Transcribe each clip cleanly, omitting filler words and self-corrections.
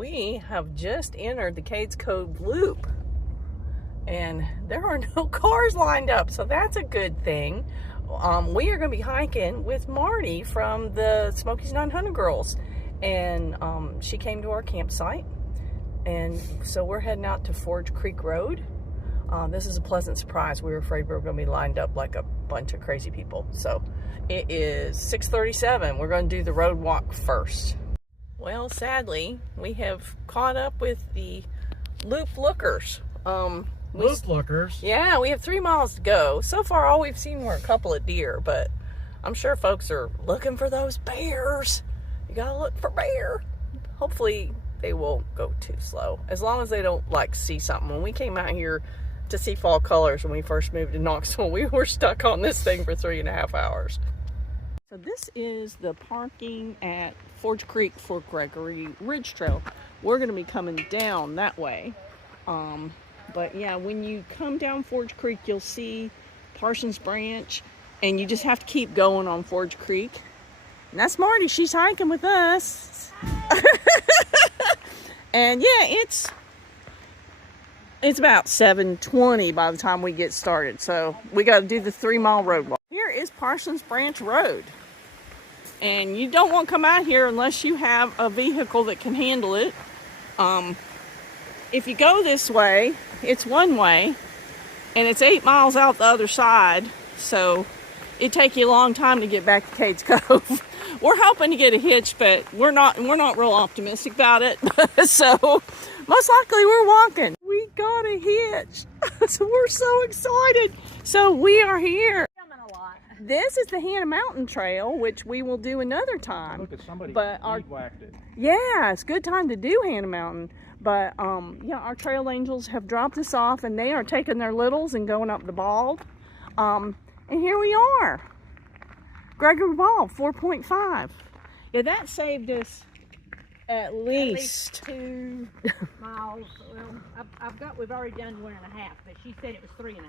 we have just entered the Cades Cove loop, and there are no cars lined up, so that's a good thing. We are going to be hiking with Marty from the Smokies 900 Girls, and she came to our campsite, and so we're heading out to Forge Creek Road. This is a pleasant surprise. We were afraid we were going to be lined up like a bunch of crazy people. So it is 6:37. We're going to do the road walk first. Well, sadly, we have caught up with the loop lookers. Loop lookers? Yeah, we have 3 miles to go. So far, all we've seen were a couple of deer, but I'm sure folks are looking for those bears. You gotta look for bear. Hopefully, they won't go too slow, as long as they don't like see something. When we came out here to see fall colors when we first moved to Knoxville, we were stuck on this thing for 3.5 hours. So this is the parking at Forge Creek for Gregory Ridge Trail. We're going to be coming down that way. But yeah, when you come down Forge Creek, you'll see Parsons Branch, and you just have to keep going on Forge Creek. And that's Marty. She's hiking with us. And yeah, it's about 7:20 by the time we get started. So we got to do the 3-mile road walk. Here is Parsons Branch Road. And you don't want to come out here unless you have a vehicle that can handle it. If you go this way, it's one way, and it's 8 miles out the other side. So it'd take you a long time to get back to Cades Cove. We're hoping to get a hitch, but we're not real optimistic about it. So most likely we're walking. We got a hitch. So we're so excited. So we are here. This is the Mountain Trail, which we will do another time. Look at somebody whacked it. Yeah, it's a good time to do Hannah Mountain. But yeah, our trail angels have dropped us off, and they are taking their littles and going up the Bald. And here we are. Gregory Bald, 4.5. Yeah, that saved us at least 2 miles. Well, we've already done 1.5, but she said it was 3.5.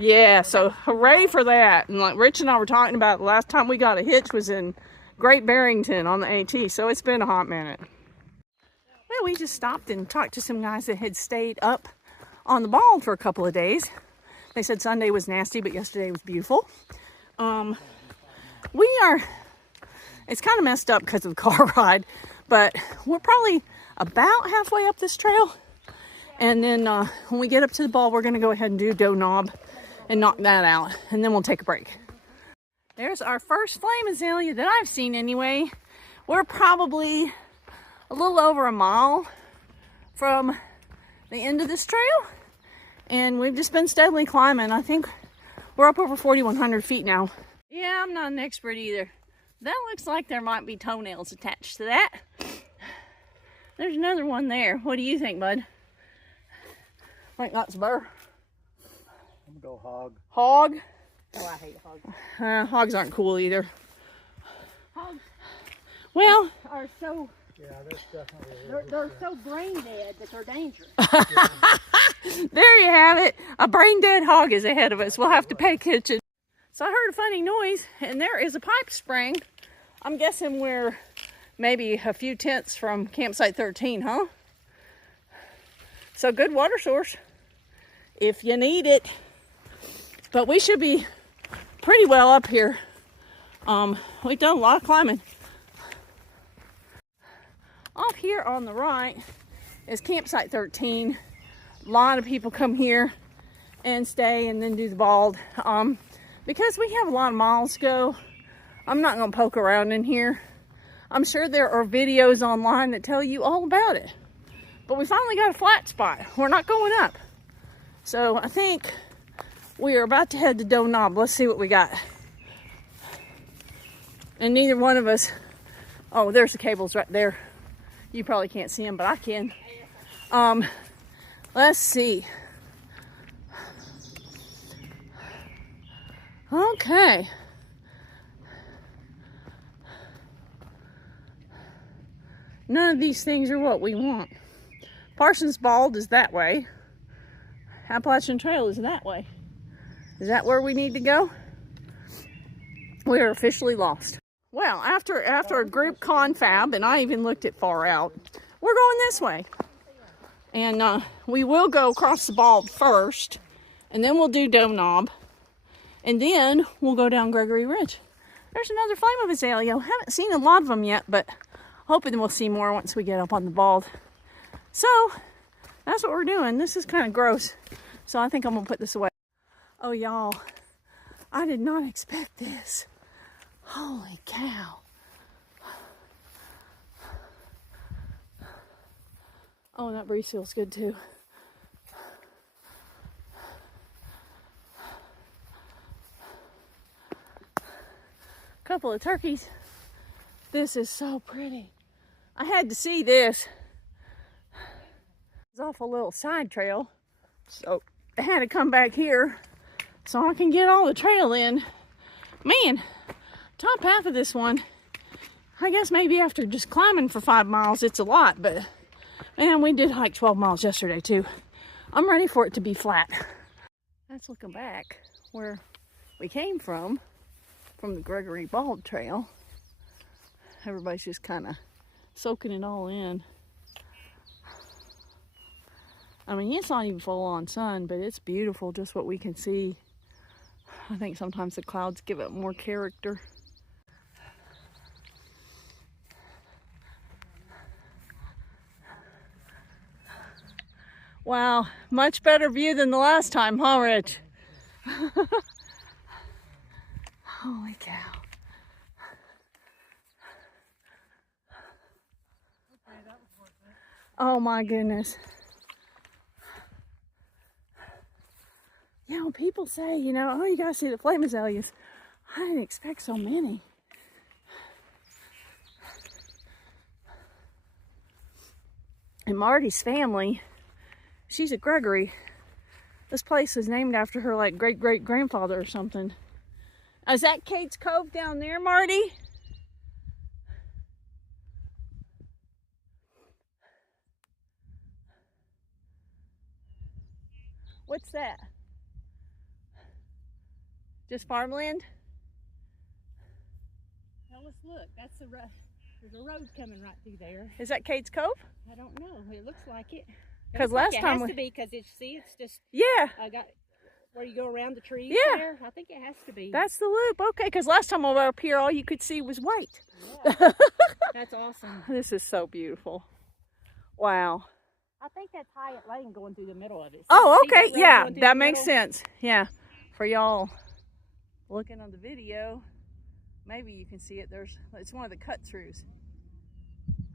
Yeah, so hooray for that. And like Rich and I were talking about, the last time we got a hitch was in Great Barrington on the AT, so it's been a hot minute. Well, we just stopped and talked to some guys that had stayed up on the Bald for a couple of days. They said Sunday was nasty, but yesterday was beautiful. It's kind of messed up because of the car ride, but we're probably about halfway up this trail. And then when we get up to the Bald, we're going to go ahead and do Doe Knob and knock that out, and then we'll take a break. There's our first flame azalea that I've seen anyway. We're probably a little over a mile from the end of this trail, and we've just been steadily climbing. I think we're up over 4,100 feet now. Yeah, I'm not an expert either. That looks like there might be toenails attached to that. There's another one there. What do you think, bud? I think that's a burr. I'm gonna go hog. Hog? Oh, I hate hogs. Hogs aren't cool either. Hogs well, are so... Yeah, that's definitely... They're so brain dead that they're dangerous. There you have it. A brain dead hog is ahead of us. We'll have to pay attention. So I heard a funny noise, and there is a pipe spring. I'm guessing we're maybe a few tenths from campsite 13, huh? So good water source if you need it. But we should be pretty well up here. We've done a lot of climbing. Off here on the right is campsite 13. A lot of people come here and stay and then do the Bald. Because we have a lot of miles to go, I'm not going to poke around in here. I'm sure there are videos online that tell you all about it. But we finally got a flat spot. We're not going up. So I think we are about to head to Doe Knob. Let's see what we got. And neither one of us... Oh, there's the cables right there. You probably can't see them, but I can. Let's see. Okay. None of these things are what we want. Parsons Bald is that way. Appalachian Trail is that way. Is that where we need to go? We are officially lost. Well, after a group confab, and I even looked at far out, we're going this way. And we will go across the bald first, and then we'll do Doe Knob, and then we'll go down Gregory Ridge. There's another Flame Azalea. Haven't seen a lot of them yet, but hoping we'll see more once we get up on the bald. So that's what we're doing. This is kind of gross, so I think I'm gonna put this away. Oh y'all, I did not expect this. Holy cow. Oh, that breeze feels good too. Couple of turkeys. This is so pretty. I had to see this. It's off a little side trail, so I had to come back here so I can get all the trail in. Man, top half of this one, I guess maybe after just climbing for 5 miles, it's a lot, but man, we did hike 12 miles yesterday too. I'm ready for it to be flat. That's looking back where we came from the Gregory Bald Trail. Everybody's just kind of soaking it all in. I mean, it's not even full on sun, but it's beautiful just what we can see. I think sometimes the clouds give it more character. Wow, much better view than the last time, huh, Rich? Holy cow. Oh my goodness. You know, people say, you know, oh, you gotta see the Flame Azaleas. I didn't expect so many. And Marty's family, she's a Gregory. This place was named after her, like, great-great-grandfather or something. Is that Cades Cove down there, Marty? What's that? Just farmland? Now let's look. That's the road. There's a road coming right through there. Is that Cades Cove? I don't know. It looks like it. Because last it time has to be, because it's just yeah. I got where you go around the trees. Yeah. There. I think it has to be. That's the loop. Okay, because last time I was up here, all you could see was white. Yeah. That's awesome. This is so beautiful. Wow. I think that's Hyatt Lane going through the middle of it. Oh, See okay. that road Yeah, going through that the makes middle? sense. Yeah. For y'all looking on the video, maybe you can see it. It's one of the cut throughs.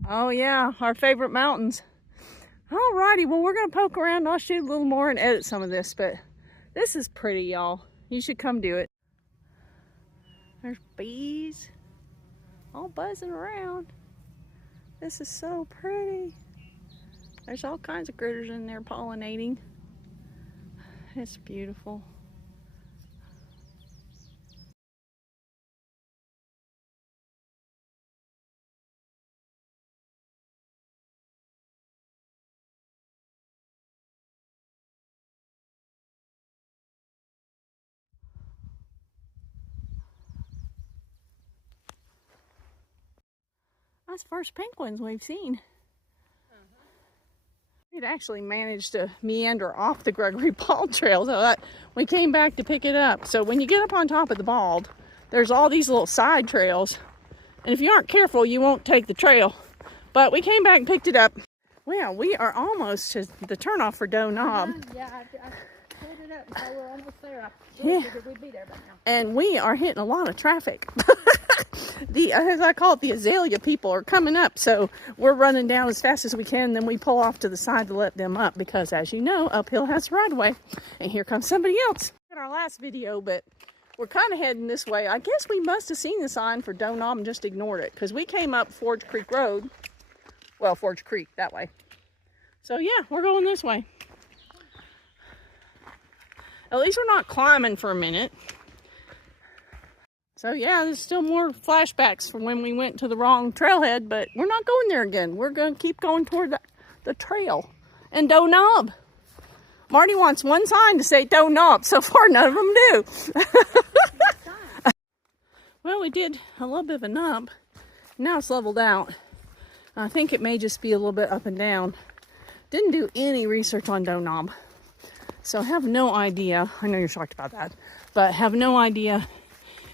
Oh yeah, our favorite mountains. Alrighty, well, we're gonna poke around. I'll shoot a little more and edit some of this, but this is pretty, y'all. You should come do it. There's bees all buzzing around. This is so pretty. There's all kinds of critters in there pollinating. It's beautiful. That's the first pink ones we've seen. It actually managed to meander off the Gregory Bald Trail, so we came back to pick it up. So when you get up on top of the bald, there's all these little side trails, and if you aren't careful, you won't take the trail. But we came back and picked it up. Well, we are almost to the turnoff for Doe Knob. Yeah, I pulled it up, so we're almost there. I really figured we'd be there by now. And we are hitting a lot of traffic. As I call it, the azalea people are coming up, so we're running down as fast as we can, then we pull off to the side to let them up, because as you know, uphill has the right of way. And here comes somebody else. In our last video, but we're kind of heading this way. I guess we must have seen the sign for Doe Knob and just ignored it, because we came up Forge Creek Road. Well, Forge Creek, that way. So yeah, we're going this way. At least we're not climbing for a minute. So yeah, there's still more flashbacks from when we went to the wrong trailhead, but we're not going there again. We're going to keep going toward the trail and Doe Knob. Marty wants one sign to say Doe Knob. So far, none of them do. Well, we did a little bit of a knob. Now it's leveled out. I think it may just be a little bit up and down. Didn't do any research on Doe Knob, so I have no idea. I know you're shocked about that, but have no idea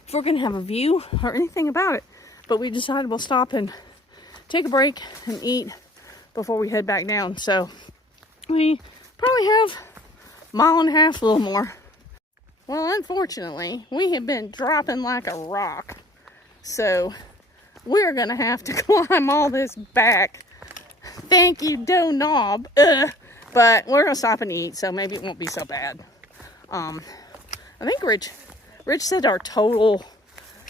if we're gonna have a view or anything about it. But we decided we'll stop and take a break and eat before we head back down. So we probably have a mile and a half, a little more. Well, unfortunately, we have been dropping like a rock. So we're gonna have to climb all this back. Thank you, Doe Knob. But we're gonna stop and eat, so maybe it won't be so bad. I think Rich said our total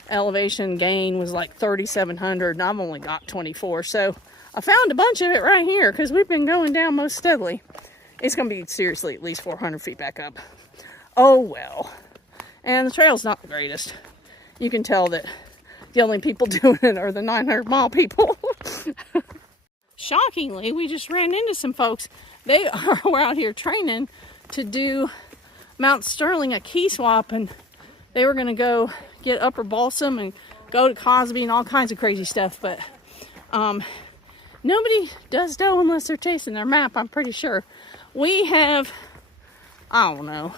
elevation gain was like 3,700, and I've only got 24. So I found a bunch of it right here because we've been going down most steadily. It's gonna be seriously at least 400 feet back up. Oh well. And the trail's not the greatest. You can tell that the only people doing it are the 900-mile people. Shockingly, we just ran into some folks. They were out here training to do Mount Sterling, a key swap, and they were going to go get Upper Balsam and go to Cosby and all kinds of crazy stuff. But nobody does Doe unless they're chasing their map, I'm pretty sure. We have, I don't know,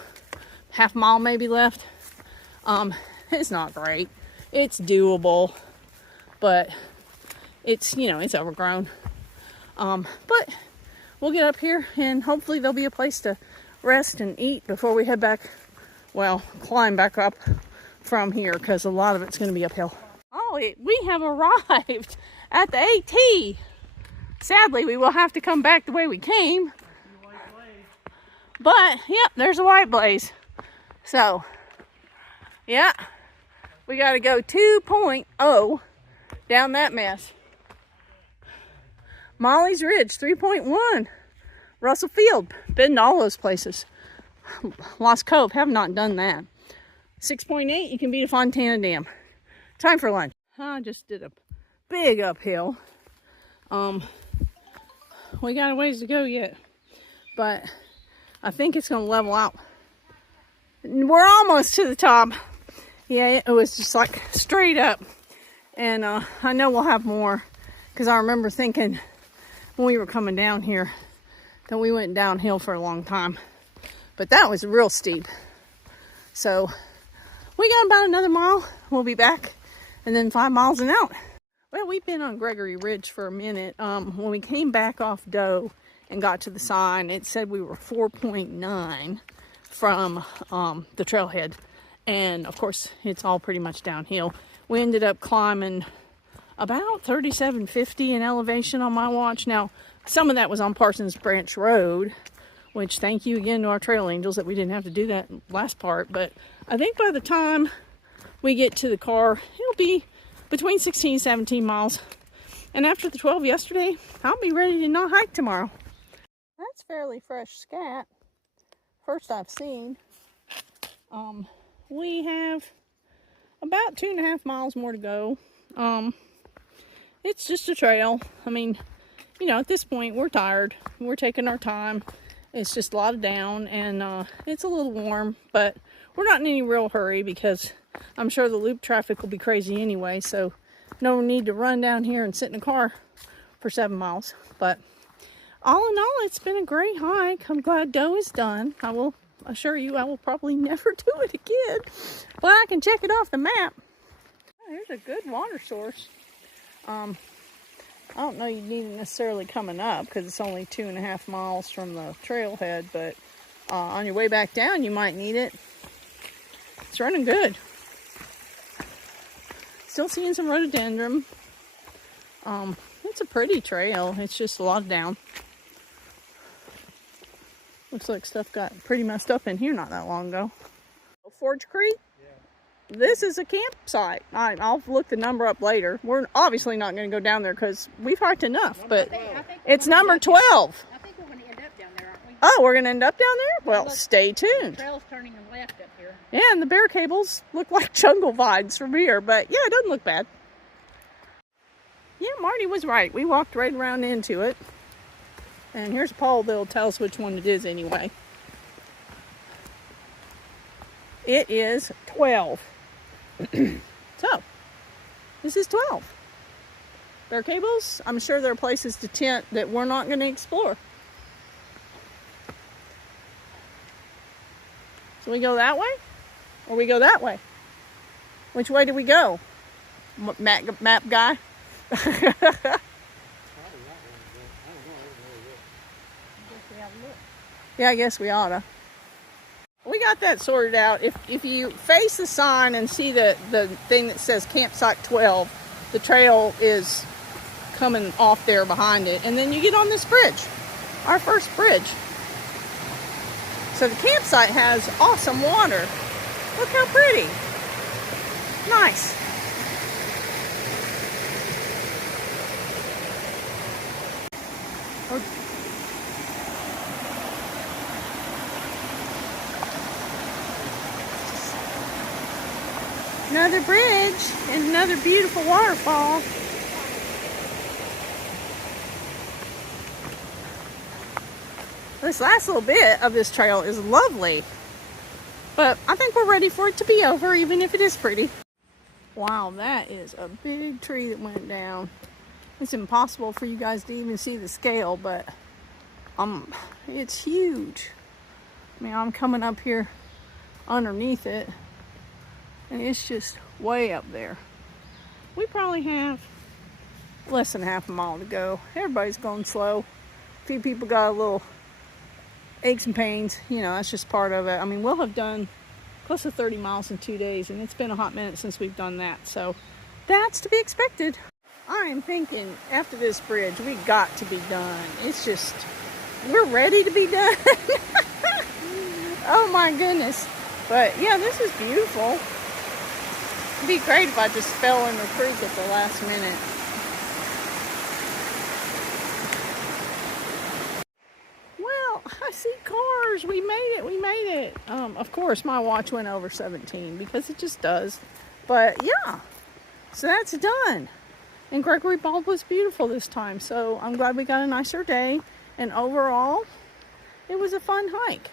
half mile maybe left. It's not great. It's doable, but it's, you know, it's overgrown. But we'll get up here and hopefully there'll be a place to rest and eat before we head back, well, climb back up from here, because a lot of it's going to be uphill. Oh, we have arrived at the AT. Sadly, we will have to come back the way we came. But, yep, there's a white blaze. So, yeah. We got to go 2.0 down that mess. Molly's Ridge, 3.1. Russell Field, been to all those places. Lost Cove, have not done that. 6.8, you can beat a Fontana Dam. Time for lunch. I just did a big uphill. We got a ways to go yet, but I think it's going to level out. We're almost to the top. Yeah, it was just like straight up. And I know we'll have more, because I remember thinking when we were coming down here that we went downhill for a long time. But that was real steep. So we got about another mile. We'll be back. And then 5 miles and out. Well, we've been on Gregory Ridge for a minute. When we came back off Doe and got to the sign, it said we were 4.9 from the trailhead. And of course, it's all pretty much downhill. We ended up climbing about 3750 in elevation on my watch. Now, some of that was on Parsons Branch Road, which thank you again to our trail angels that we didn't have to do that last part. But I think by the time we get to the car, it'll be between 16 and 17 miles. And after the 12 yesterday, I'll be ready to not hike tomorrow. That's fairly fresh scat. First I've seen. We have about 2.5 miles more to go. It's just a trail. I mean, you know, at this point we're tired. We're taking our time. It's just a lot of down, and it's a little warm, but we're not in any real hurry because I'm sure the loop traffic will be crazy anyway, so no need to run down here and sit in a car for 7 miles. But all in all, it's been a great hike. I'm glad Doe is done. I will assure you I will probably never do it again, but I can check it off the map. Oh, here's a good water source. I don't know you need it necessarily coming up because it's only 2.5 miles from the trailhead, but on your way back down you might need it. It's running good. Still seeing some rhododendron. It's a pretty trail. It's just a lot of down. Looks like stuff got pretty messed up in here not that long ago. Forge Creek? Yeah. This is a campsite. I'll look the number up later. We're obviously not going to go down there because we've hiked enough, but I think it's number 12. I think we're going to end up down there, aren't we? Oh, we're going to end up down there? Well, look, stay tuned. The trail's turning and left up here. Yeah, and the bear cables look like jungle vines from here, but yeah, it doesn't look bad. Yeah, Marty was right. We walked right around into it. And here's a pole that'll tell us which one it is anyway. It is 12. So, this is 12. Bear cables? I'm sure there are places to tent that we're not going to explore. So we go that way? Or we go that way? Which way do we go? Map guy? Yeah, I guess we oughta. We got that sorted out. If you face the sign and see the thing that says Campsite 12, the trail is coming off there behind it. And then you get on this bridge, our first bridge. So the campsite has awesome water. Look how pretty. Nice. Another bridge and another beautiful waterfall. This last little bit of this trail is lovely, but I think we're ready for it to be over, even if it is pretty. Wow, that is a big tree that went down. It's impossible for you guys to even see the scale, but it's huge. I mean, I'm coming up here underneath it, and it's just way up there. We probably have less than half a mile to go. Everybody's going slow. A few people got a little aches and pains, you know, that's just part of it. I mean, we'll have done close to 30 miles in 2 days, and it's been a hot minute since we've done that, so that's to be expected. I am thinking after this bridge, we got to be done. It's just, we're ready to be done. Oh my goodness. But yeah, this is beautiful. It'd be great if I just fell in the creek at the last minute. I see cars. We made it. We made it. Of course, my watch went over 17 because it just does. But yeah, so that's done. And Gregory Bald was beautiful this time. So I'm glad we got a nicer day. And overall, it was a fun hike.